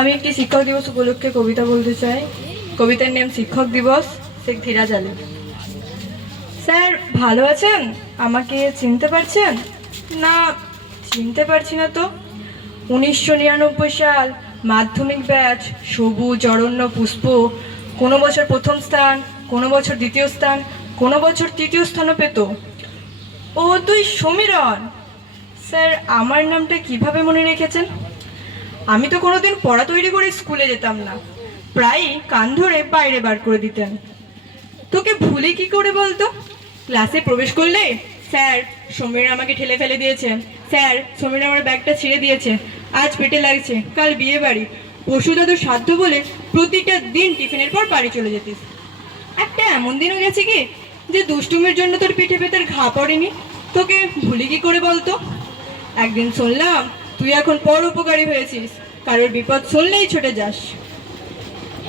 আমি একটি শিক্ষক দিবস উপলক্ষে কবিতা বলতে চাই। কবিতার নাম শিক্ষক দিবস, শেখ ধীরাজ আলী। স্যার ভালো আছেন? আমাকে চিনতে পারছেন? না, চিনতে পারছি না তো। 1999 সাল, মাধ্যমিক ব্যাচ, সবুজ অরণ্য পুষ্প। কোনো বছর প্রথম স্থান, কোনো বছর দ্বিতীয় স্থান, কোনো বছর তৃতীয় স্থানও পেত। ও তুই সমীরণ। স্যার আমার নামটা কিভাবে মনে রেখেছেন? আমি তো কোনোদিন পড়া তৈরি করে স্কুলে যেতাম না, প্রায়ই কান ধরে বাইরে বার করে দিতেন। তোকে ভুলে কি করে বলতো? ক্লাসে প্রবেশ করলে স্যার সমীর আমাকে ঠেলে ফেলে দিয়েছেন, স্যার সমীর আমার ব্যাগটা ছিঁড়ে দিয়েছে, আজ পেটে লাগছে, কাল বিয়ে বাড়ি, পশু দাদুর সাধ্য বলে প্রতিটা দিন টিফিনের পর বাড়ি চলে যেতিস। একটা এমন দিনও গেছে কি যে দুষ্টুমির জন্য তোর পিঠে পেতের ঘা পড়েনি? তোকে ভুলি কি করে বলতো? একদিন শুনলাম তুই এখন পরোপকারী হয়েছিস, কারোর বিপদ শুনলেই ছুটে যাস।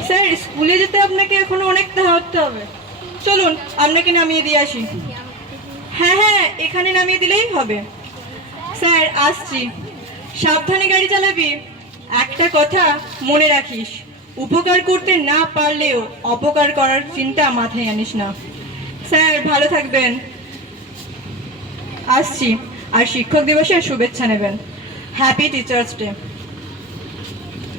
স্যার স্কুলে যেতে আপনাকে এখনো অনেকটা হাঁটতে হবে, চলুন আপনাকে নামিয়ে দিয়ে আসি। হ্যাঁ হ্যাঁ, এখানে নামিয়ে দিলেই হবে। স্যার আসছি, সাবধানে গাড়ি চালাবি। একটা কথা মনে রাখিস, উপকার করতে না পারলেও অপকার করার চিন্তা মাথায় আনিস না। স্যার ভালো থাকবেন, আসছি। আর শিক্ষক দিবসের শুভেচ্ছা নেবেন। Happy teachers day.